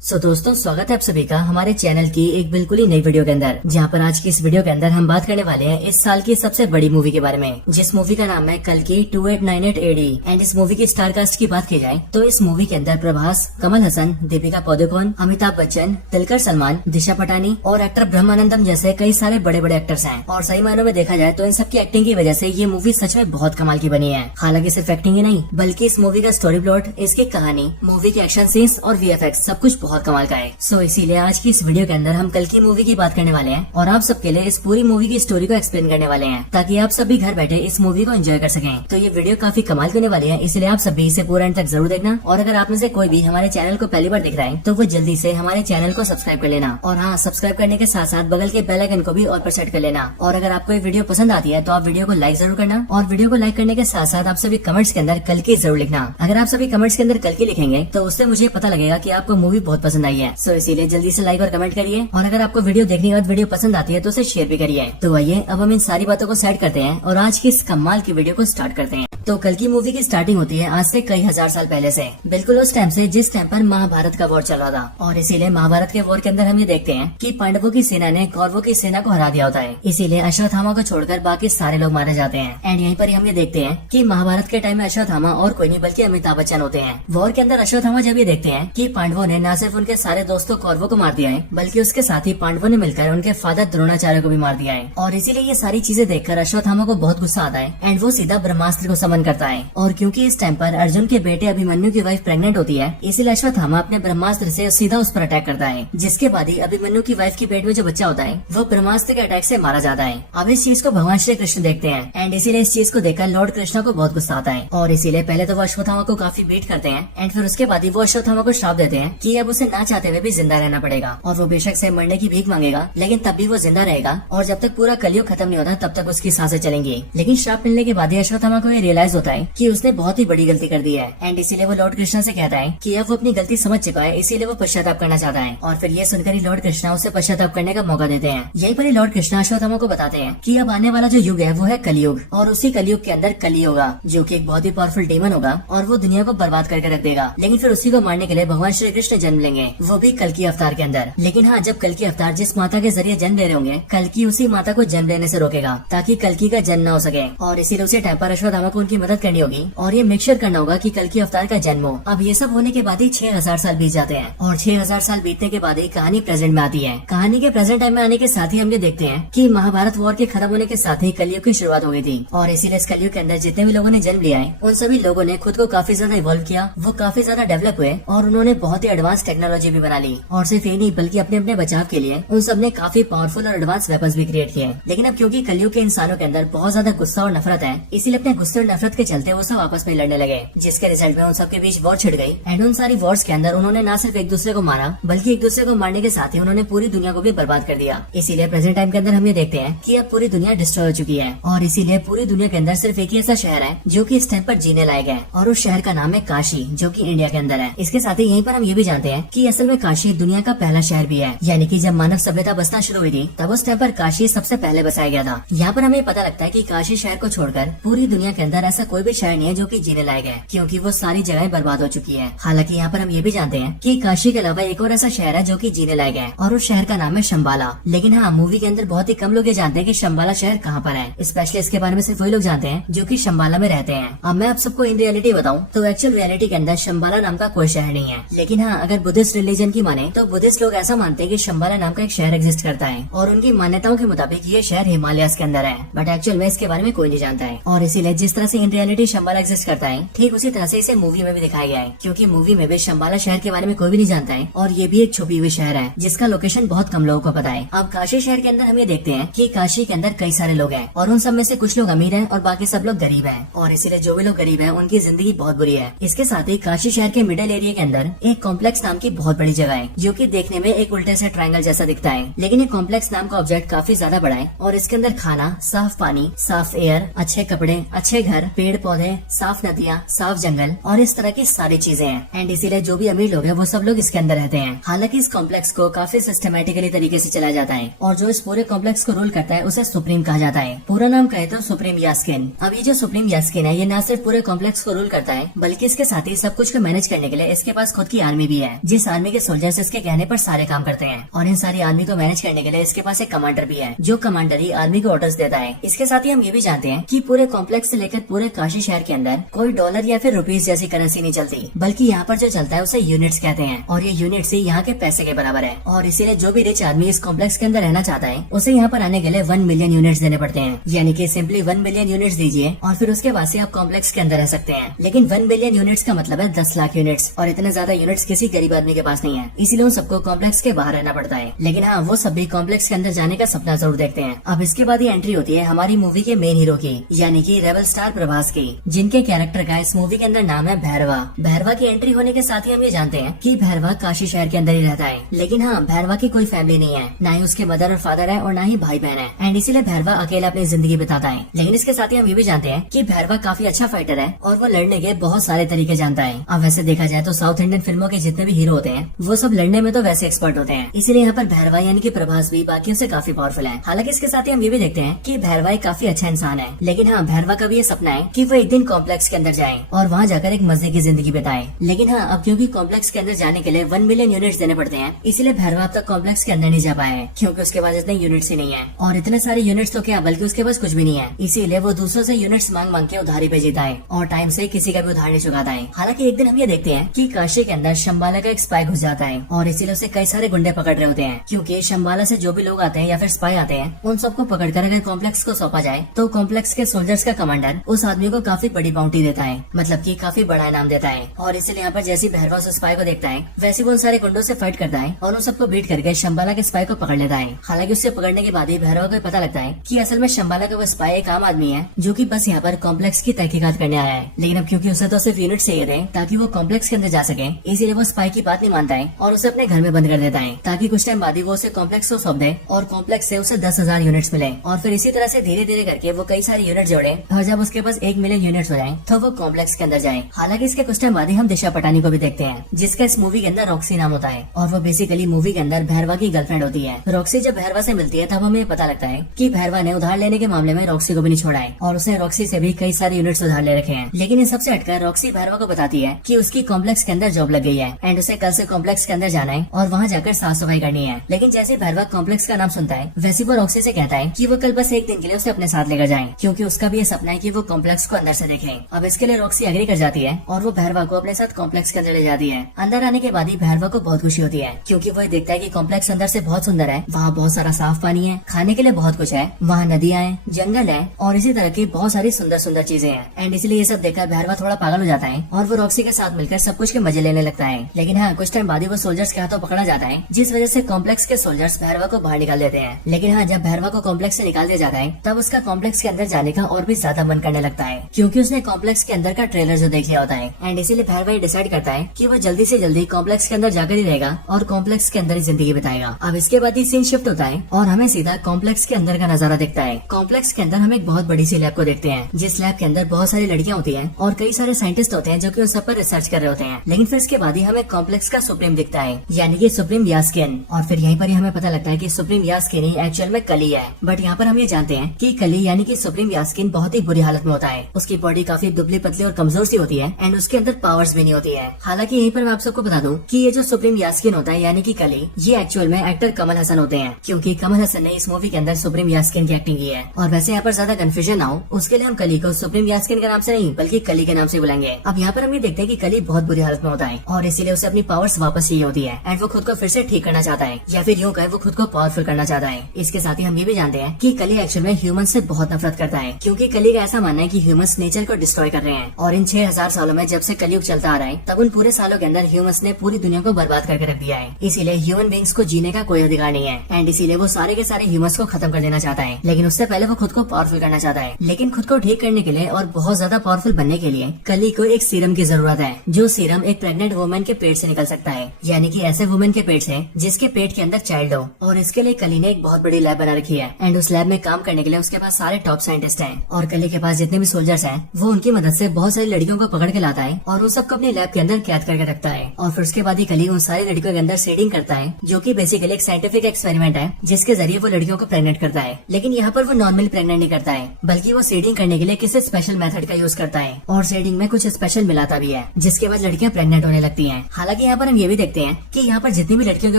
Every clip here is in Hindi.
दोस्तों स्वागत है आप सभी का हमारे चैनल की एक बिल्कुल ही नई वीडियो के अंदर, जहां पर आज की इस वीडियो के अंदर हम बात करने वाले हैं इस साल की सबसे बड़ी मूवी के बारे में, जिस मूवी का नाम है कल्कि 2898 AD। एंड इस मूवी की स्टार कास्ट की बात की जाए तो इस मूवी के अंदर प्रभास, कमल हसन, दीपिका पादुकोण, अमिताभ बच्चन, दुलकर सलमान, दिशा पटानी और एक्टर ब्रह्मानंदम जैसे कई सारे बड़े बड़े एक्टर्स हैं। और सही मायनों में देखा जाए तो इन सबकी एक्टिंग की वजह से ये मूवी सच में बहुत कमाल की बनी है। हालांकि सिर्फ एक्टिंग ही नहीं बल्कि इस मूवी का स्टोरी प्लॉट, इसकी कहानी, मूवी के एक्शन सीन्स और VFX सब कुछ बहुत कमाल का है। इसीलिए आज की इस वीडियो के अंदर हम कल्कि मूवी की बात करने वाले हैं और आप सबके लिए इस पूरी मूवी की स्टोरी को एक्सप्लेन करने वाले हैं, ताकि आप सभी घर बैठे इस मूवी को एंजॉय कर सकें। तो ये वीडियो काफी कमाल की होने वाली है, इसलिए आप सभी इसे पूरा एंड तक जरूर देखना। और अगर आप में से कोई भी हमारे चैनल को पहली बार देख रहा है तो वो जल्दी से हमारे चैनल को सब्सक्राइब कर लेना। और हाँ, सब्सक्राइब करने के साथ साथ बगल के बेल आइकन को भी ऑल पर सेट कर लेना। और अगर आपको ये वीडियो पसंद आती है तो आप वीडियो को लाइक जरूर करना। और वीडियो को लाइक करने के साथ साथ आप सभी कमेंट्स के अंदर कल्कि जरूर लिखना। अगर आप सभी कमेंट्स के अंदर कल्कि लिखेंगे तो उससे मुझे पता लगेगा कि आपको मूवी बहुत पसंद आई है। इसीलिए जल्दी से लाइक और कमेंट करिए। और अगर आपको वीडियो देखने के बाद वीडियो पसंद आती है तो उसे शेयर भी करिए। तो आइए अब हम इन सारी बातों को सेट करते हैं और आज की इस कमाल की वीडियो को स्टार्ट करते हैं। तो कल्कि मूवी की स्टार्टिंग होती है आज से कई हजार साल पहले से, बिल्कुल उस टाइम से जिस टाइम पर महाभारत का वॉर चल रहा था। और इसीलिए महाभारत के वॉर के अंदर हम ये देखते हैं कि पांडवों की सेना ने कौरवों की सेना को हरा दिया होता है। इसीलिए अश्वत्थामा को छोड़कर बाकी सारे लोग मारे जाते हैं। एंड यहीं पर ही हम ये देखते हैं कि महाभारत के टाइम में अश्वत्थामा और कोई नहीं बल्कि अमिताभ बच्चन होते हैं। वॉर के अंदर अश्वत्थामा जब ये देखते हैं कि पांडवों ने न सिर्फ उनके सारे दोस्तों कौरवों को मार दिया है बल्कि उसके साथ ही पांडवों ने मिलकर उनके फादर द्रोणाचार्य को भी मार दिया है। और इसीलिए ये सारी चीजें देखकर अश्वत्थामा को बहुत गुस्सा आता है एंड वो सीधा ब्रह्मास्त्र को समन करता है। और क्योंकि इस टाइम पर अर्जुन के बेटे अभिमन्यु की वाइफ प्रेग्नेंट होती है, इसीलिए अश्वत्थामा अपने ब्रह्मास्त्र से सीधा उस पर अटैक करता है, जिसके बाद ही अभिमन्यु की वाइफ के पेट में जो बच्चा होता है वो ब्रह्मास्त्र के अटैक से मारा जाता है। अब इस चीज को भगवान श्री कृष्ण देखते हैं एंड इसीलिए इस चीज को देखकर लॉर्ड कृष्णा को बहुत गुस्सा आता है। और इसीलिए पहले तो वो अश्वत्थामा को काफी बीट करते हैं एंड फिर उसके बाद ही वो अश्वत्थामा को श्राप देते हैं कि अब उसे ना चाहते हुए भी जिंदा रहना पड़ेगा। और वो बेशक से मरने की भीख मांगेगा लेकिन तब भी वो जिंदा रहेगा और जब तक पूरा कलयुग खत्म नहीं होता तब तक उसकी सांसें चलेंगी। लेकिन श्राप मिलने के बाद अश्वत्थामा को ये रियलाइज होता है कि उसने बहुत ही बड़ी गलती कर दी है एंड इसीलिए वो लॉर्ड कृष्णा से कहता है कि अब वो अपनी गलती समझ चुका है, इसीलिए वो पश्चाताप करना चाहता है। और फिर ये सुनकर ही लॉर्ड कृष्णा उसे पश्चाताप करने का मौका देते हैं। यहीं पर ही लॉर्ड कृष्णा अश्वत्थामा को बताते हैं कि अब आने वाला जो युग है वो है कलयुग, और उसी कलयुग के अंदर कली होगा जो कि एक बहुत ही पावरफुल डीमन होगा और वो दुनिया को बर्बाद करके रख देगा। लेकिन फिर उसी को मारने के लिए भगवान श्री कृष्ण जन्म लेंगे, वो भी कल्कि अवतार के अंदर। लेकिन हाँ, जब कल्कि अवतार जिस माता के जरिए जन्म ले रहे होंगे, कल्कि उसी माता को जन्म लेने से रोकेगा ताकि कल्कि का जन्म न हो सके। और इसीलिए उसी टाइम पर अश्वत्थामा को उनकी मदद करनी होगी और ये मेक श्योर करना होगा कि कल्कि अवतार का जन्म हो। अब ये सब होने के बाद ही 6000 साल बीत जाते हैं और 6000 साल बीतने के बाद ही कहानी प्रेजेंट में आती है। कहानी के प्रेजेंट टाइम में आने के साथ ही हम ये देखते हैं कि महाभारत वॉर के खत्म होने के साथ ही कलयुग की शुरुआत हो गई थी। और इसीलिए इस कलयुग के अंदर जितने भी लोगों ने जन्म लिया है उन सभी लोगों ने खुद को काफी ज्यादा इवॉल्व किया, वो काफी ज्यादा डेवलप हुए और उन्होंने बहुत ही एडवांस टेक्नोलॉजी भी बना ली। और सिर्फ ये नहीं बल्कि अपने अपने बचाव के लिए उन सब ने काफी पावरफुल और एडवांस वेपन्स भी क्रिएट किए। लेकिन अब क्योंकि कलयुग के इंसानों के अंदर बहुत ज्यादा गुस्सा और नफरत है, इसीलिए अपने गुस्से और नफरत के चलते वो सब आपस में लड़ने लगे, जिसके रिजल्ट में उन सबके बीच वॉर छिड़ गई। एंड उन सारी वॉर्स के अंदर उन्होंने न सिर्फ एक दूसरे को मारा बल्कि एक दूसरे को मारने के साथ ही उन्होंने पूरी दुनिया को भी बर्बाद कर दिया। इसीलिए प्रेजेंट टाइम के अंदर हम ये देखते हैं कि अब पूरी दुनिया डिस्ट्रॉय हो चुकी है और इसीलिए पूरी दुनिया के अंदर सिर्फ एक ही ऐसा शहर है जो कि इस टाइम पर जीने लायक है और उस शहर का नाम है काशी, जो कि इंडिया के अंदर है। इसके साथ ही यहीं पर हम ये भी जानते हैं कि असल में काशी दुनिया का पहला शहर भी है, यानी कि जब मानव सभ्यता बसना शुरू हुई थी तब उस टाइम पर काशी सबसे पहले बसाया गया था। यहाँ पर हमें पता लगता है कि काशी शहर को छोड़कर पूरी दुनिया के अंदर ऐसा कोई भी शहर नहीं है जो कि जीने लायक है, क्योंकि वो सारी जगहें बर्बाद हो चुकी है। हालांकि यहाँ पर हम ये भी जानते हैं कि काशी के अलावा एक और ऐसा शहर है जो कि जीने लायक है और उस शहर का नाम है शंबाला। लेकिन हाँ, मूवी के अंदर बहुत ही कम लोग ये जानते हैं कि शंबाला शहर कहाँ पर है। स्पेशली इसके बारे में सिर्फ वही लोग जानते हैं जो कि शंबाला में रहते हैं। अब मैं आप सबको इन रियलिटी बताऊं तो एक्चुअल रियलिटी के अंदर शंबाला नाम का कोई शहर नहीं है। लेकिन हाँ, अगर बुद्धिस्ट रिलीजन की माने तो बुद्धिस्ट लोग ऐसा मानते हैं कि शंबाला नाम का एक शहर एग्जिस्ट करता है और उनकी मान्यताओं के मुताबिक ये शहर हिमालयस के अंदर है, बट एक्चुअल में इसके बारे में कोई नहीं जानता है। और इसीलिए जिस तरह से इन रियलिटी शंबाला एग्जिस्ट करता है ठीक उसी तरह से इसे मूवी में भी दिखाया गया है, क्योंकि मूवी में भी शंबाला शहर के बारे में कोई भी नहीं जानता है और ये भी एक छुपी हुई शहर है जिसका लोकेशन बहुत कम लोगों को पता है। अब काशी शहर के अंदर हम ये देखते हैं कि काशी के अंदर कई सारे लोग हैं और उन सब में से कुछ लोग अमीर हैं और बाकी सब लोग गरीब हैं। और इसीलिए जो भी लोग गरीब हैं उनकी जिंदगी बहुत बुरी है। इसके साथ ही काशी शहर के मिडिल एरिया के अंदर एक कॉम्प्लेक्स नाम की बहुत बड़ी जगह है जो कि देखने में एक उल्टे से ट्रायंगल जैसा दिखता है, लेकिन ये कॉम्प्लेक्स नाम का ऑब्जेक्ट काफी ज्यादा बड़ा है और इसके अंदर खाना, साफ पानी, साफ एयर, अच्छे कपड़े, अच्छे घर पेड़ पौधे, साफ नदियाँ, साफ जंगल और इस तरह की सारी चीजें हैं। एंड इसीलिए जो भी अमीर लोग हैं वो सब लोग इसके अंदर रहते हैं। हालांकि इस कॉम्प्लेक्स को काफी सिस्टमेटिकली तरीके से चलाया जाता है और जो इस पूरे कॉम्प्लेक्स को रूल करता है उसे सुप्रीम कहा जाता है। पूरा नाम कहे तो सुप्रीम यास्किन। अब ये जो सुप्रीम यास्किन है ये न सिर्फ पूरे कॉम्प्लेक्स को रूल करता है बल्कि इसके साथ ही सब कुछ को मैनेज करने के लिए इसके पास खुद की आर्मी भी है, जिस आर्मी के सोल्जर्स इसके कहने पर सारे काम करते हैं। और इन सारी आर्मी को मैनेज करने के लिए इसके पास एक कमांडर भी है, जो कमांडर ही आर्मी को ऑर्डर्स देता है। इसके साथ ही हम ये भी जानते हैं कि पूरे कॉम्प्लेक्स से लेकर पूरे काशी शहर के अंदर कोई डॉलर या फिर रुपीस जैसी करेंसी नहीं चलती, बल्कि यहाँ पर जो चलता है उसे यूनिट्स कहते हैं और ये यूनिट्स ही यहाँ के पैसे के बराबर है। और इसीलिए जो भी रिच आदमी इस कॉम्प्लेक्स के अंदर रहना चाहता है उसे यहाँ पर आने के लिए 1 मिलियन यूनिट्स देने पड़ते हैं। यानी कि सिंपली 1 मिलियन यूनिट्स दीजिए और फिर उसके बाद से आप कॉम्प्लेक्स के अंदर रह सकते हैं। लेकिन 1 मिलियन यूनिट्स का मतलब है 10 लाख यूनिट्स, और इतने ज्यादा यूनिट्स किसी गरीब आदमी के पास नहीं है, इसीलिए उन सबको कॉम्प्लेक्स के बाहर रहना पड़ता है। लेकिन हाँ, वो सब भी कॉम्प्लेक्स के अंदर जाने का सपना जरूर देखते हैं। अब इसके बाद ये एंट्री होती है हमारी मूवी के मेन हीरो की, यानी कि रेबल स्टार प्रभास की, जिनके कैरेक्टर का इस मूवी के अंदर नाम है भैरवा। भैरवा की एंट्री होने के साथ ही हम ये जानते हैं कि भैरवा काशी शहर के अंदर ही रहता है। लेकिन हाँ, भैरवा की कोई फैमिली नहीं है, न ही उसके मदर और फादर है और न ही भाई बहन है, एंड इसीलिए भैरवा अकेला अपनी जिंदगी बिताता है। लेकिन इसके साथ ही हम ये भी जानते हैं कि भैरवा काफी अच्छा फाइटर है और वो लड़ने के बहुत सारे तरीके जानता है। अब वैसे देखा जाए तो साउथ इंडियन फिल्मों के जितने भी हीरो होते हैं वो सब लड़ने में तो वैसे एक्सपर्ट होते हैं, इसीलिए यहाँ पर भैरवा यानी कि प्रभास भी बाकियों से काफी पावरफुल है। हालांकि इसके साथ ही हम ये भी देखते हैं कि भैरवा एक काफी अच्छा इंसान है। लेकिन हाँ, भैरवा का भी ये सपना है कि वो एक दिन कॉम्प्लेक्स के अंदर जाए और वहाँ जाकर एक मजे की जिंदगी बिताए। लेकिन हाँ, अब क्योंकि कॉम्प्लेक्स के अंदर जाने के लिए 1 मिलियन यूनिट्स देने पड़ते हैं, इसलिए भैरवा अब तक कॉम्प्लेक्स के अंदर नहीं जा पाए क्योंकि उसके पास इतने यूनिट्स ही नहीं है। और इतने सारे यूनिट्स तो क्या, बल्कि उसके पास कुछ भी नहीं है, इसीलिए वो दूसरों से यूनिट्स मांग मांग के उधारी पे जीता है और टाइम से किसी का भी उधार नहीं चुकाता है। हालांकि एक दिन हम ये देखते हैं कि काशी के अंदर शंबाला का एक स्पाई घुस जाता है और इसीलिए उसे कई सारे गुंडे पकड़ रहे होते हैं, क्योंकि शंबाला से जो भी लोग आते हैं या फिर स्पाई आते हैं उन सबको पकड़कर अगर कॉम्प्लेक्स को सौंपा जाए तो कॉम्प्लेक्स के सोल्जर्स का कमांडर उस आदमी को काफी बड़ी बाउंटी देता है, मतलब कि काफी बड़ा इनाम देता है। और इसलिए यहाँ पर जैसी भैरवा उस स्पाई को देखता है वैसे वो उन सारे गुंडों से फाइट करता है और उन सबको बीट करके शंबाला के स्पाई को पकड़ लेता है। हालांकि उससे पकड़ने के बाद ही भैरवा को पता लगता है कि असल में शंबाला का वो स्पाई एक आम आदमी है जो कि बस यहाँ पर कॉम्प्लेक्स की तहकीकात करने आया है। लेकिन अब क्योंकि उसे तो सिर्फ यूनिट चाहिए थे ताकि वो कॉम्प्लेक्स के अंदर जा सके, इसीलिए वो स्पाई की बात नहीं मानता है और उसे अपने घर में बंद कर देता है ताकि कुछ टाइम बाद ही वो उसे कॉम्प्लेक्स को सौंप दे और कॉम्प्लेक्स से उसे 10,000 यूनिट्स मिले। और फिर इसी तरह से धीरे धीरे करके वो कई सारे यूनिट जोड़े और जब उसके पास 1 मिलियन यूनिट्स हो जाए तो वो कॉम्प्लेक्स के अंदर जाए। हालांकि इसके कुछ टाइम बाद ही हम दिशा पटानी को भी देखते हैं, जिसका इस मूवी के अंदर रॉक्सी नाम होता है और वो बेसिकली मूवी के अंदर भैरवा की गर्लफ्रेंड होती है। रॉक्सी जब भैरवा से मिलती है तब हमें पता लगता है कि भैरवा ने उधार लेने के मामले में रॉक्सी को भी नहीं छोड़ा है और उसने रॉक्सी से भी कई सारे यूनिट्स उधार ले रखे हैं। लेकिन इन सबसे हटकर रॉक्सी भैरवा को बताती है कि उसकी कॉम्प्लेक्स के अंदर जॉब लग गई है एंड उसे कल से कॉम्प्लेक्स के अंदर जाना है और वहाँ जाकर साफ सफाई करनी है। लेकिन जैसे भैरवा कॉम्प्लेक्स का नाम सुनता है वैसे वो रॉक्सी से कहता है कि वो कल बस एक दिन के लिए उसे अपने साथ लेकर जाए, क्योंकि उसका भी ये सपना है कि वो कॉम्प्लेक्स को अंदर से देखे। अब इसके लिए रॉक्सी एग्री कर जाती है और वो भैरवा को अपने साथ कॉम्प्लेक्स के अंदर ले जाती है। अंदर आने के बाद ही भैरवा को बहुत खुशी होती है क्योंकि वो देखता है कि कॉम्प्लेक्स अंदर से बहुत सुंदर है, वहाँ बहुत सारा साफ पानी है, खाने के लिए बहुत कुछ है, वहाँ नदियाँ हैं, जंगल है और इसी तरह की बहुत सारी सुंदर सुंदर चीजें हैं। एंड इसलिए ये सब देखकर भैरवा थोड़ा पागल हो जाता है और वो रॉक्सी के साथ मिलकर सब कुछ के मजे लेने लगता है। लेकिन हाँ, कुछ टाइम बाद ही वो सोल्जर्स के हाथों पकड़ा जाता है, जिस वजह से कॉम्प्लेक्स के सोल्जर्स भैरवा को बाहर निकाल देते हैं। लेकिन हाँ, जब भैरवा को कॉम्प्लेक्स से निकाल दिया जाता है तब उसका कॉम्प्लेक्स के अंदर जाने का और भी ज्यादा मन करने लगता है, क्योंकि उसने कॉम्प्लेक्स के अंदर का ट्रेलर जो देख लिया होता है। एंड इसीलिए भैरवा डिसाइड करता है कि वो जल्दी से जल्दी कॉम्प्लेक्स के अंदर जाकर ही रहेगा और कॉम्प्लेक्स के अंदर ही जिंदगी बिताएगा। अब इसके बाद ही सीन शिफ्ट होता है और हमें सीधा कॉम्प्लेक्स के अंदर का नजारा दिखता है। कॉम्प्लेक्स के अंदर हम एक बहुत बड़ी सी लैब को देखते हैं, जिस लैब के अंदर बहुत सारी लड़कियां होती हैं और कई सारे साइंटिस्ट होते हैं जो कि उस सब पर रिसर्च कर रहे होते हैं। लेकिन फिर इसके बाद ही हमें कॉम्प्लेक्स का सुप्रीम दिखता है, यानी कि सुप्रीम यास्किन। और फिर यहीं पर ही हमें पता लगता है कि सुप्रीम यास्किन ही एक्चुअल में कली है। बट यहाँ पर हम ये जानते हैं कि कली यानी कि सुप्रीम यास्किन बहुत ही बुरी हालत में होता है। उसकी बॉडी काफी दुबली पतली और कमजोर सी होती है एंड उसके अंदर पावर्स भी नहीं होती है। हालांकि यहीं पर मैं आप सबको बता दूं कि ये जो सुप्रीम यास्किन होता है यानी कि कली, ये एक्चुअल में एक्टर कमल हसन होते हैं, क्योंकि कमल हसन ने इस मूवी के अंदर सुप्रीम यास्किन की एक्टिंग की है। और वैसे यहाँ पर ज्यादा कंफ्यूजन ना हो उसके लिए हम कली को सुप्रीम यास्किन के नाम से नहीं बल्कि कली के नाम से बुलाएंगे। अब यहाँ पर हम ये देखते हैं कि कली बहुत बुरी हालत में होता है और इसीलिए उसे अपनी पावर्स वापस चाहिए होती है एंड वो खुद को फिर से ठीक करना चाहता है, या फिर यूँ कहे वो खुद को पावरफुल करना चाहता है। इसके साथ ही हम ये भी जानते हैं कि कली एक्चुअल में ह्यूमन से बहुत नफरत करता है, क्योंकि कली का ऐसा मानना है कि ह्यूमंस नेचर को डिस्ट्रॉय कर रहे हैं और इन 6000 सालों में जब से कलयुग चलता आ रहा है तब उन पूरे सालों के अंदर ह्यूमंस ने पूरी दुनिया को बर्बाद करके रख दिया है। इसीलिए ह्यूमन बींग्स को जीने का कोई अधिकार नहीं है एंड इसीलिए वो सारे के सारे ह्यूमंस को खत्म कर देना चाहता है। लेकिन उससे पहले वो खुद को पावरफुल करना चाहता है। लेकिन खुद को ठीक करने के लिए और बहुत ज्यादा पावरफुल बनने के लिए कली को एक सीरम की जरूरत है, जो सीरम एक प्रेग्नेंट वुमेन के पेट से निकल सकता है, यानी कि ऐसे वुमेन के पेट से जिसके पेट के अंदर चाइल्ड हो। और इसके लिए कली ने एक बहुत बड़ी लैब बना रखी है एंड उस लैब में काम करने के लिए उसके पास सारे टॉप साइंटिस्ट हैं और कली के पास जितने भी सोल्जर्स हैं, वो उनकी मदद से बहुत सारी लड़कियों को पकड़ के लाता है और उन सबको अपने लैब के अंदर कैद करके रखता है। और फिर उसके बाद ही कली उन सारी लड़कियों के अंदर सीडिंग करता है, जो कि बेसिकली एक साइंटिफिक एक्सपेरिमेंट है जिसके जरिए वो लड़कियों को प्रेग्नेंट करता है। लेकिन यहाँ पर वो नॉर्मली प्रेग्नेंट नहीं करता है, बल्कि वो सीडिंग करने के लिए किसी स्पेशल मेथड का यूज करता है और सीडिंग में कुछ स्पेशल मिलाता भी है, जिसके बाद लड़कियां प्रेग्नेंट होने लगती हैं। हालांकि यहाँ पर हम ये भी देखते हैं कि यहाँ पर जितनी भी लड़कियों के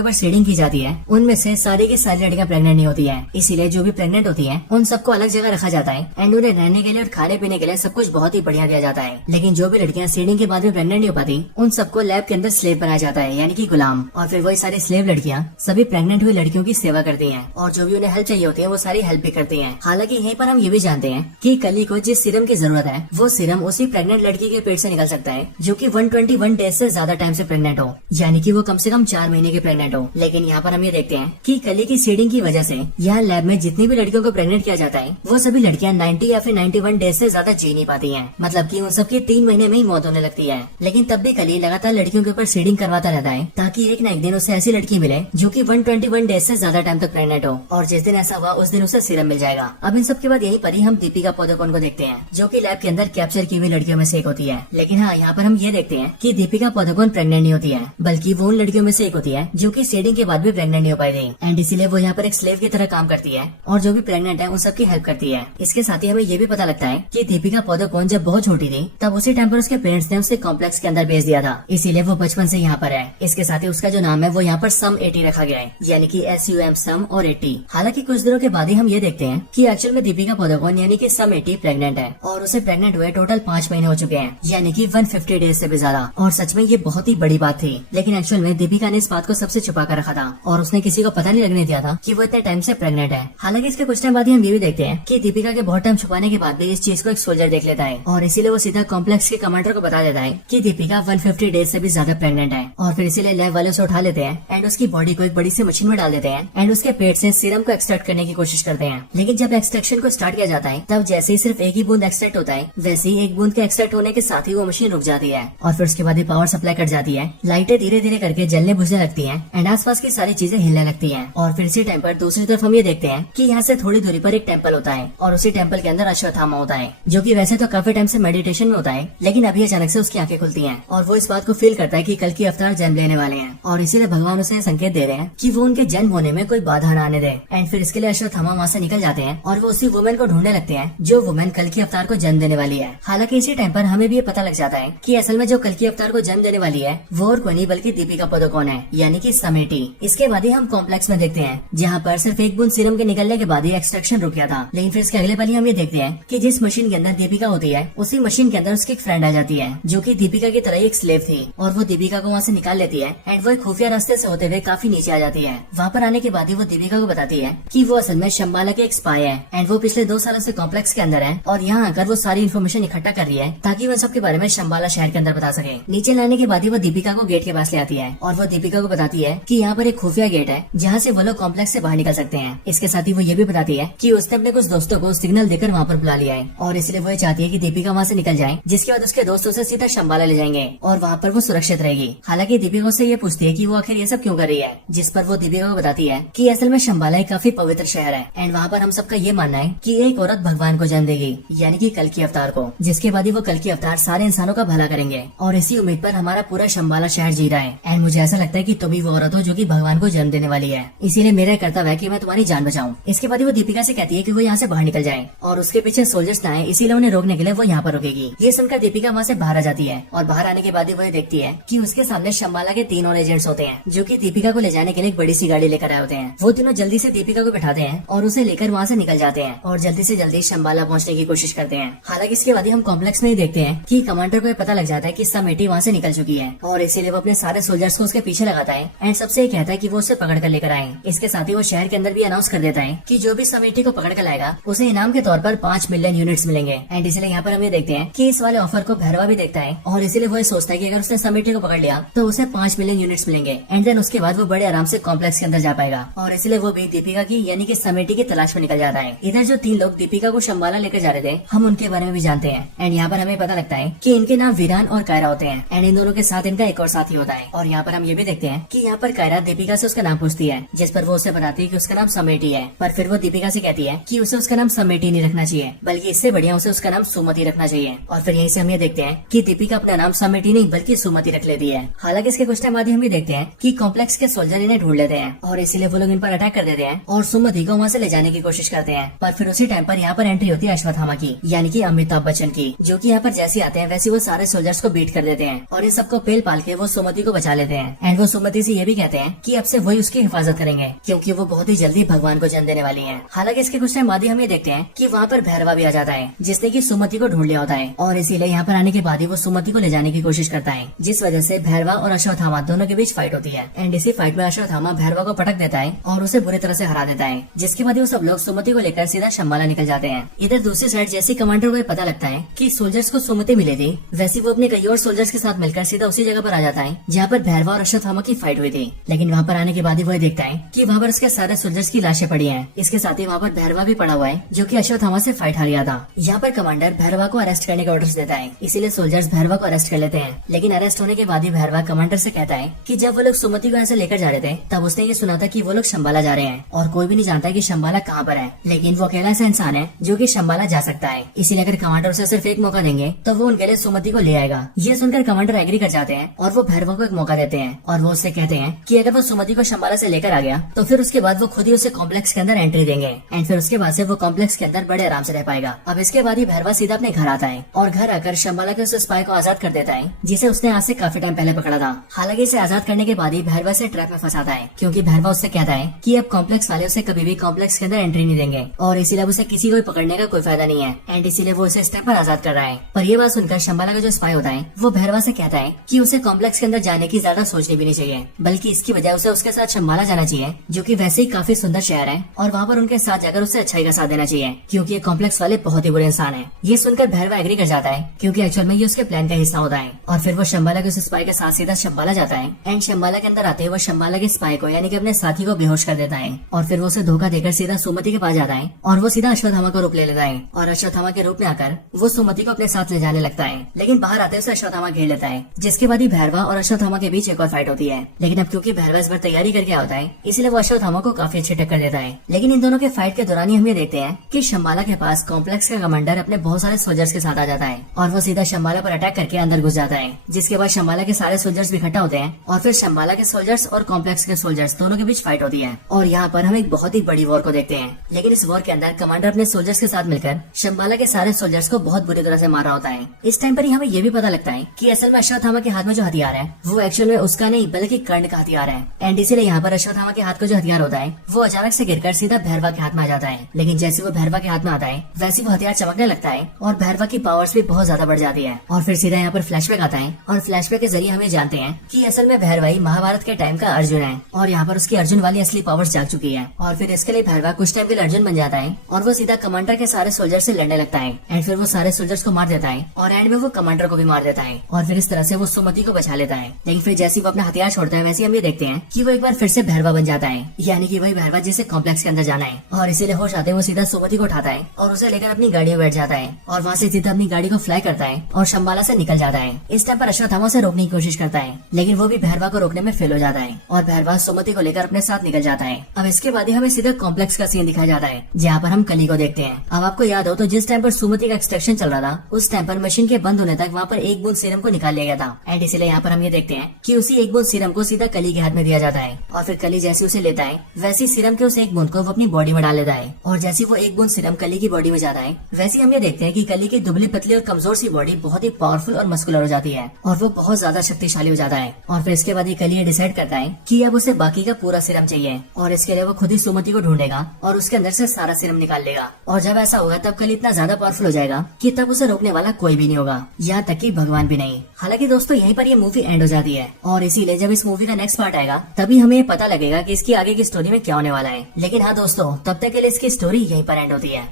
ऊपर सीडिंग की जाती है, उनमें से सारी की सारी लड़कियां प्रेग्नेंट नहीं होती है। इसीलिए जो भी प्रेग्नेंट होती है उन सबको अलग जगह रखा जाता है एंड उन्हें रहने के लिए और खाने पीने के लिए सब कुछ बहुत ही बढ़िया दिया जाता है। लेकिन जो भी लड़कियां सीडिंग के बाद में प्रेग्नेंट नहीं हो पाती, उन सबको लैब के अंदर स्लेव बनाया जाता है, यानी कि गुलाम। और फिर वही सारी स्लेव लड़कियां सभी प्रेग्नेंट हुई लड़कियों की सेवा करती हैं और जो भी उन्हें हेल्प चाहिए होती है वो सारी हेल्प भी करती हैं। हालांकि यहीं पर हम ये भी जानते हैं कि कली को जिस सीरम की जरूरत है, वो सीरम उसी प्रेग्नेंट लड़की के पेट से निकल सकता है जो कि 121 डेज से ज्यादा टाइम से प्रेग्नेंट हो, यानी कि वो कम से कम 4 महीने के प्रेग्नेंट हो। लेकिन यहाँ पर हम ये देखते हैं कि कली की सीडिंग की वजह से यहाँ लैब में जितनी भी लड़कियों को प्रेग्नेंट किया जाता है, वो सभी लड़कियां 90 या फिर 91 डेज से ज्यादा जी नहीं पाती हैं। मतलब कि उन सबकी 3 महीने में ही मौत होने लगती है। लेकिन तब भी कली लगातार लड़कियों के ऊपर सीडिंग करवाता रहता है ताकि एक न एक दिन उसे ऐसी लड़की मिले जो कि 121 डेज से ज्यादा टाइम तक प्रेग्नेंट हो, और जिस दिन ऐसा हुआ उस दिन उसे सीरम मिल जाएगा। अब इन सब के बाद यहीं पर ही हम दीपिका पादुकोण को देखते हैं, जो कि लैब के अंदर कैप्चर की हुई लड़कियों में से एक होती है। लेकिन हाँ, यहाँ पर हम ये देखते हैं कि दीपिका पादुकोण प्रेग्नेंट नहीं होती है, बल्कि वो उन लड़कियों में से एक होती है जो कि सीडिंग के बाद भी प्रेग्नेंट नहीं हो पाई थी एंड इसीलिए वो यहाँ पर एक स्लेव की तरह काम करती है और जो भी प्रेग्नेंट है उन सबकी हेल्प करती है। इसके साथ ही हमें ये भी पता लगता है कि दीपिका पादुकोण जब बहुत छोटी थी तब उसी टाइम पर उसके पेरेंट्स ने उसे कॉम्प्लेक्स के अंदर भेज दिया था, इसीलिए वो बचपन से यहाँ पर है। इसके साथ ही उसका जो नाम है वो यहाँ पर सम 80 रखा गया है, यानी कि SUM सम और 80। हालांकि कुछ दिनों के बाद ही हम ये देखते हैं कि एक्चुअल में दीपिका पादुकोण यानी कि सम 80 प्रेग्नेंट है और उसे प्रेग्नेंट हुए टोटल 5 महीने हो चुके हैं, यानी कि 150 डेज से भी ज्यादा। और सच में ये बहुत ही बड़ी बात थी, लेकिन एक्चुअल में दीपिका ने इस बात को सबसे छुपा कर रखा था और उसने किसी को पता नहीं लगने दिया था कि वो इतने टाइम से प्रेग्नेंट है। हालांकि इसके कुछ टाइम बाद ही हम ये भी देखते हैं कि दीपिका के बहुत टाइम छुपाने के बाद भी इस चीज को एक सोल्जर देख लेता है और इसीलिए वो सीधा कॉम्प्लेक्स के कमांडर को बता देता है कि दीपिका 150 डेज से भी ज्यादा प्रेग्नेंट है। और फिर इसीलिए लैब वाले उसे उठा लेते हैं एंड उसकी बॉडी को एक बड़ी सी मशीन में डाल देते हैं एंड उसके पेट से सीरम को एक्सट्रैक्ट करने की कोशिश करते हैं। लेकिन जब एक्सट्रैक्शन को स्टार्ट किया जाता है, तब जैसे ही सिर्फ एक ही बूंद एक्सट्रैक्ट होता है, वैसे ही एक बूंद के एक्सट्रैक्ट होने के साथ ही वो मशीन रुक जाती है और फिर उसके बाद ही पावर सप्लाई कट जाती है। लाइटें धीरे धीरे करके जलने बुझने लगती है एंड आसपास की सारी चीजें हिलने लगती है। और फिर इसी टाइम पर दूसरी तरफ हम ये देखते हैं कि यहाँ से थोड़ी दूरी पर एक टेम्पल होता है और उसी टेम्पल के अंदर अश्वत्थामा होता है, जो कि वैसे तो काफी टाइम से मेडिटेशन में होता है, लेकिन अभी अचानक से उसकी आंखें खुलती हैं और वो इस बात को फील करता है कि कल की अवतार जन्म लेने वाले हैं और इसीलिए भगवान उसे संकेत दे रहे हैं कि वो उनके जन्म होने में कोई बाधा न आने दे। एंड फिर इसके लिए अश्वत्थामा वहाँ से निकल जाते हैं और वो उसी वुमेन को ढूंढने लगते हैं जो वुमेन कल की अवतार को जन्म देने वाली है। हालांकि इसी टाइम पर हमें भी ये पता लग जाता है कि असल में जो कल की अवतार को जन्म देने वाली है वो और कोई नहीं बल्कि दीपिका पादुकोण है, यानी कि सम 80। इसके बाद ही हम कॉम्प्लेक्स में देखते हैं जहाँ पर सिर्फ एक बूंद सीरम के निकलने के बाद ही एक्सट्रैक्शन रुक गया था। लेकिन फिर इसके अगले पल ही हम ये देखते हैं कि जिस मशीन के अंदर दीपिका होती है, उसी मशीन के अंदर उसकी एक फ्रेंड आ जाती है जो कि दीपिका की तरह एक स्लेव थी और वो दीपिका को वहाँ से निकाल लेती है एंड वो एक खुफिया रास्ते से होते हुए काफी नीचे आ जाती है। वहाँ पर आने के बाद ही वो दीपिका को बताती है कि वो असल में शंबाला के एक स्पाई है एंड वो पिछले 2 सालों से कॉम्प्लेक्स के अंदर है और यहाँ आकर वो सारी इन्फॉर्मेशन इकट्ठा कर रही है ताकि वो सबके बारे में शंबाला शहर के अंदर बता सके। नीचे लाने के बाद ही वो दीपिका को गेट के पास ले आती है और वो दीपिका को बताती है कि यहाँ पर एक खुफिया गेट है जहाँ से वो लोग कॉम्प्लेक्स से बाहर निकल सकते हैं। इसके साथ ही वो ये भी बताती है कि उसने अपने कुछ दोस्तों को सिग्नल देकर वहाँ पर बुला लिया है और इसलिए वो चाहती है कि दीपिका वहाँ से निकल जाए, जिसके बाद उसके दोस्तों से सीधा शंबाला ले जाएंगे और वहाँ पर वो सुरक्षित रहेगी। हालांकि दीपिका से ये पूछती है कि वो आखिर ये सब क्यों कर रही है, जिस पर वो दीपिका को बताती है कि असल में शंबाला एक काफी पवित्र शहर है एंड वहाँ पर हम सबका ये मानना है कि एक औरत भगवान को जन्म देगी, यानी कि कल की अवतार को, जिसके बाद ही वो कल की अवतार सारे इंसानों का भला करेंगे। और इसी उम्मीद पर हमारा पूरा शंबाला शहर जी रहा है एंड मुझे ऐसा लगता है कि तुम ही वो औरत हो जो कि भगवान को जन्म देने वाली है, इसीलिए मेरा कर्तव्य है कि मैं तुम्हारी जान बचाऊं। इसके बाद वो दीपिका से कहती है कि वो यहाँ से बाहर निकल जाए और उसके पीछे सोल्जर्स न आए, इसीलिए उन्हें रोकने के लिए वो यहाँ पर रुकेगी। ये सुनकर दीपिका वहाँ से बाहर आ जाती है और बाहर आने के बाद ही वो देखती है कि उसके सामने शंबाला के 3 और एजेंट्स होते हैं जो कि दीपिका को ले जाने के लिए एक बड़ी सी गाड़ी लेकर आए होते हैं। वो तीनों जल्दी से दीपिका को बैठाते हैं और उसे लेकर वहाँ से निकल जाते हैं और जल्दी से जल्दी शंबाला पहुँचने की कोशिश करते हैं। हालांकि इसके बाद ही हम कॉम्प्लेक्स में ही देखते हैं कि कमांडर को पता लग जाता है कि सम 80 वहाँ से निकल चुकी है और इसीलिए वो अपने सारे सोल्जर्स को उसके पीछे लगाता है एंड सबसे कहता है कि वो उसे पकड़ कर लेकर आए। इसके साथ ही वो शहर के अंदर भी अनाउंस कर देता है कि जो भी सम 80 को पकड़ कर लाएगा उसे इनाम के तौर पर 5 मिलियन यूनिट्स मिलेंगे। एंड इसलिए यहाँ पर हम ये देखते हैं कि इस वाले ऑफर को भैरवा भी देखता है और इसीलिए वो सोचता है कि अगर उसने सम 80 को पकड़ लिया तो उसे 5 मिलियन यूनिट्स मिलेंगे एंड देन उसके बाद वो बड़े आराम से कॉम्प्लेक्स के अंदर जा पाएगा और इसलिए वो भी दीपिका की यानी कि सम 80 की तलाश में निकल जाता है। इधर जो 3 लोग दीपिका को शंबाला लेकर जा रहे थे, हम उनके बारे में भी जानते हैं एंड यहाँ पर हमें पता लगता है कि इनके नाम वीरान और कायरा होते हैं एंड इन दोनों के साथ इनका एक और साथी होता है। और यहाँ पर हम ये भी देखते हैं कि यहाँ पर कायरा दीपिका से उसका नाम पूछती है, जिस पर वो उसे बताती है कि उसका नाम सम 80 है, पर फिर वो दीपिका से कहती है कि उसे उसका नाम सम 80 नहीं रखना चाहिए बल्कि इससे बढ़िया उसे उसका नाम सुमति रखना चाहिए। और फिर यहीं से हम ये देखते हैं कि दीपिका अपना नाम समिति नहीं बल्कि सुमति रख लेती है। हालांकि इसके कुछ टाइम बाद हम ये देखते हैं कि कॉम्प्लेक्स के सोल्जर इन्हें ढूंढ लेते हैं और इसीलिए वो लोग इन पर अटैक कर देते हैं और सुमति को वहाँ से ले जाने की कोशिश करते हैं। पर फिर उसी टाइम पर यहाँ पर एंट्री होती है अश्वत्थामा की, यानी कि अमिताभ बच्चन की, जो कि यहाँ पर जैसे आते हैं वैसे वो सारे सोल्जर्स को बीट कर देते हैं और इन सबको पेल पाल के वो सुमति को बचा लेते हैं। एंड वो सुमति से ये भी कहते हैं कि अब से वही उसकी हिफाजत करेंगे क्योंकि वो बहुत ही जल्दी भगवान को जन्म देने वाली है। हालांकि इसके कुछ टाइम बाद ही हम ये देखते हैं कि वहाँ पर भैरवा भी आ जाता है जिसने की सुमति को ढूंढ लिया होता है और इसीलिए यहाँ पर आने के बाद ही वो सुमति को ले जाने की कोशिश करता है, जिस वजह से भैरवा और अश्वत्थामा दोनों के बीच फाइट होती है। एंड इसी फाइट में अश्वत्थामा भैरवा को पटक देता है और उसे बुरी तरह से हरा देता है, जिसके बाद वो सब लोग सुमति को लेकर सीधा शंबाला निकल जाते हैं। इधर दूसरी साइड जैसे कमांडर को पता लगता है कि सोल्जर्स को सुमति मिली थी, वैसे वो अपने कई और सोल्जर्स के साथ मिलकर सीधा उसी जगह पर आ जाता है जहाँ पर भैरवा और अश्वत्थामा की फाइट हुई थी। लेकिन वहाँ पर आने के बाद ही वो देखता है कि वहाँ पर उसके सारे सोल्जर्स की लाशें पड़ी हैं। इसके साथ ही वहाँ पर भैरवा भी पड़ा हुआ है जो कि अश्वत्थामा से फाइट हार गया था। यहाँ पर कमांडर भैरवा को अरेस्ट करने का ऑर्डर देता है, इसीलिए सोल्जर्स भैरवा को अरेस्ट कर लेते हैं। लेकिन अरेस्ट होने के बाद ही भैरवा कमांडर से कहता है कि जब वो लोग सुमति को ऐसे लेकर जा रहे थे तब उसने ये सुना था कि वो लोग शंबाला जा रहे हैं और कोई भी नहीं जानता कि शंबाला कहाँ पर है, लेकिन वो अकेला ऐसा इंसान है जो कि शंबाला जा सकता है। इसीलिए अगर कमांडर उसे सिर्फ एक मौका देंगे तो वो उनके लिए सुमति को ले आएगा। ये सुनकर कमांडर एग्री कर जाते हैं और वो भैरवा को एक मौका देते हैं और वो उससे कहते हैं कि अगर वो सुमति को शंबाला से लेकर आ गया तो फिर उसके बाद वो खुद ही उसे कॉम्प्लेक्स के अंदर एंट्री देंगे एंड फिर उसके बाद से वो कॉम्प्लेक्स के अंदर बड़े आराम से रह पाएगा। अब इसके बाद ही भैरवा सीधा अपने घर आता है और घर आकर शंबाला के उस स्पाई को आजाद कर देता है जिसे उसने आज से काफी टाइम पहले पकड़ा था। हालांकि इसे आजाद करने के बाद ही भैरवा से ट्रैप में फंसाता है क्योंकि भैरवा उससे कहता है कि अब कॉम्प्लेक्स वाले उसे कभी भी कॉम्प्लेक्स के अंदर एंट्री नहीं देंगे और इसीलिए उसे किसी को भी पकड़ने का कोई फायदा नहीं है एंड इसीलिए वो उसे इस टाइम पर आजाद कर रहा है। पर ये बात सुनकर शंबाला का जो स्पाई होता है वो भैरवा से कहता है कि उसे कॉम्प्लेक्स के अंदर जाने की ज्यादा सोचनी भी नहीं चाहिए, बल्कि इसकी वजह उसे उसके साथ शंबाला जाना चाहिए जो कि वैसे ही काफी सुंदर शहर है और वहाँ पर उनके साथ जाकर उसे अच्छाई का साथ देना चाहिए क्योंकि ये कॉम्प्लेक्स वाले बहुत ही बुरे इंसान है। ये सुनकर भैरवा एग्री कर जाता है क्योंकि एक्चुअल में ये उसके प्लान का हिस्सा होता है और फिर वो शंबाला के उस स्पाई के साथ सीधा शंबाला जाता है एंड शंबाला के अंदर आते ही वो शंबाला के स्पाई को यानी कि अपने साथी को बेहोश कर देता है और फिर वो उसे धोखा देकर सीधा सुमति के पास जाता है और वो सीधा अश्वत्थामा को रूप ले लेता है और अश्वत्थामा के रूप में आकर वो सुमति को अपने साथ ले जाने लगता है। लेकिन बाहर आते उसे अश्वत्थामा घेर लेता है, जिसके बाद ही भैरवा और अश्वत्थामा के बीच एक और फाइट होती है। लेकिन अब क्योंकि भैरवा इस बार तैयारी करके आता है इसलिए वो अश्वत्थामा को काफी अच्छी टक्कर देता है। लेकिन इन दोनों के फाइट के दौरान ही हम ये देखते हैं कि शंबाला के पास कॉम्प्लेक्स का कमांडर अपने बहुत सारे सोल्जर्स के साथ आ जाता है और वो सीधा शंबाला पर अटैक करके अंदर घुस जाता है, जिसके बाद शंबाला के सारे सोल्जर्स भी इकट्ठा होते हैं और फिर शंबाला के सोल्जर्स और कॉम्प्लेक्स के सोल्जर्स दोनों के बीच फाइट होती है और यहाँ पर हम एक बहुत ही बड़ी वॉर को देखते हैं। लेकिन इस वॉर के अंदर कमांडर अपने सोल्जर्स के साथ मिलकर शंबाला के सारे सोल्जर्स को बहुत बुरी तरह से मार रहा होता है। इस टाइम पर ही हमें ये भी पता लगता है कि असल में अश्वत्थामा के हाथ में जो हथियार है वो एक्चुअल में उसका नहीं बल्कि कर्ण का हथियार है एंड इसीलिए यहाँ पर अश्वत्थामा के हाथ का जो हथियार होता है वो अचानक से गिरकर सीधा भैरवा के हाथ में आ जाता है। लेकिन जैसे वो भैरवा के हाथ में आता है वैसे वो हथियार चमकने लगता है और भैरवा की पावर्स भी बहुत ज्यादा बढ़ जाती है और फिर सीधा यहाँ पर फ्लैशबैक आता है और फ्लैशबैक के जरिए हमें जानते हैं कि असल में भैरवा ही महाभारत के टाइम का अर्जुन है और यहाँ पर उसकी अर्जुन वाली असली पावर्स जाग चुकी है और फिर इसके लिए भैरवा कुछ टाइम के लिए अर्जुन बन जाता है और वो सीधा कमांडर के सारे सोल्जर से लड़ने लगता है एंड फिर वो सारे सोल्जर्स को मार देता है और एंड में वो कमांडर को भी मार देता है और फिर इस तरह से वो सुमति को बचा लेता है। लेकिन फिर जैसे वो अपना हथियार छोड़ता है वैसे हम ये देखते हैं कि वो एक बार फिर से भैरवा बन जाता है, यानी कि वही भैरवा जिसे कॉम्प्लेक्स के अंदर जाना है और इसीलिए होश आते वो सीधा सुमति को उठाता है और उसे लेकर अपनी गाड़ी में बैठ जाता है और वहाँ से सीधा अपनी गाड़ी को फ्लाई करता है और शंबाला से निकल जाता है। इस टाइम पर अश्वत्थामा से रोकने की कोशिश करता है लेकिन वो भी भैरवा को रोकने में फेल हो जाता है और भैरवा सुमति को लेकर अपने साथ निकल जाता है। अब इसके बाद ही हमें सीधा कॉम्प्लेक्स का सीन दिखाया जाता है जहाँ पर हम कली को देखते हैं। अब आपको याद हो तो जिस टाइम पर सुमति का एक्सट्रैक्शन चल रहा था उस टाइम पर मशीन के बंद होने तक वहाँ पर एक बूंद सीरम को निकाल लिया गया था एंड इसलिए यहाँ पर हम ये देखते हैं कि उसी एक बूंद सीरम को सीधा कली के हाथ में दिया जाता है और फिर कली जैसे उसे लेता है वैसी सीरम के उस एक बूंद को वो अपनी बॉडी में डाल लेता है और जैसे वो एक बूंद सीरम कली की बॉडी में जाता है वैसे हम ये देखते हैं कि कली की दुबली पतली और कमजोर सी बॉडी बहुत ही पावरफुल और मस्कुलर हो जाती है और वो बहुत ज्यादा शक्तिशाली हो जाता है। और फिर इसके बाद ये कली डिसाइड करता है कि अब उसे बाकी का पूरा सीरम चाहिए और इसके लिए वो खुद ही सुमति को ढूंढेगा और उसके अंदर से सारा सीरम निकाल लेगा और जब ऐसा होगा तब कली इतना ज्यादा पावरफुल हो जाएगा कि तब उसे रोकने वाला कोई भी नहीं होगा, यहाँ तक कि भगवान भी नहीं। हालांकि दोस्तों यहीं पर ये मूवी एंड हो जाती है और इसीलिए जब इस मूवी का नेक्स्ट पार्ट आएगा तभी हमें पता लगेगा कि इसकी आगे की स्टोरी में क्या होने वाला है। लेकिन हाँ दोस्तों तब तक के लिए इसकी स्टोरी यहीं पर एंड होती है।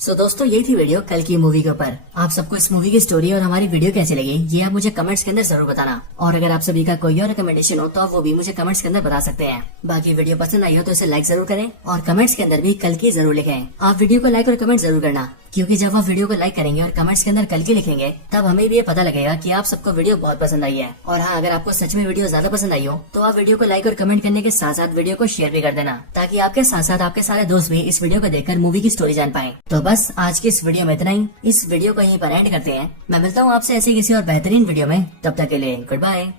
सो दोस्तों यही थी वीडियो कल की मूवी के ऊपर। आप सबको इस मूवी की स्टोरी और हमारी वीडियो कैसी लगी ये आप मुझे कमेंट्स के अंदर जरूर बताना और अगर आप सभी का कोई और रिकमेंडेशन हो तो आप वो भी मुझे कमेंट्स के अंदर बता सकते हैं। बाकी वीडियो पसंद आई हो तो इसे लाइक जरूर करें और कमेंट्स के अंदर भी कल की जरूर लिखें। आप वीडियो को लाइक और कमेंट जरूर करना। क्योंकि जब आप वीडियो को लाइक करेंगे और कमेंट्स के अंदर कल्कि लिखेंगे तब हमें भी ये पता लगेगा कि आप सबको वीडियो बहुत पसंद आई है। और हाँ, अगर आपको सच में वीडियो ज्यादा पसंद आई हो तो आप वीडियो को लाइक और कमेंट करने के साथ साथ वीडियो को शेयर भी कर देना, ताकि आपके साथ साथ आपके सारे दोस्त भी इस वीडियो को देखकर मूवी की स्टोरी जान पाए। तो बस आज की इस वीडियो में इतना ही। इस वीडियो को यहीं पर एंड करते हैं। मैं मिलता हूँ आपसे ऐसे किसी और बेहतरीन वीडियो में। तब तक के लिए गुड बाय।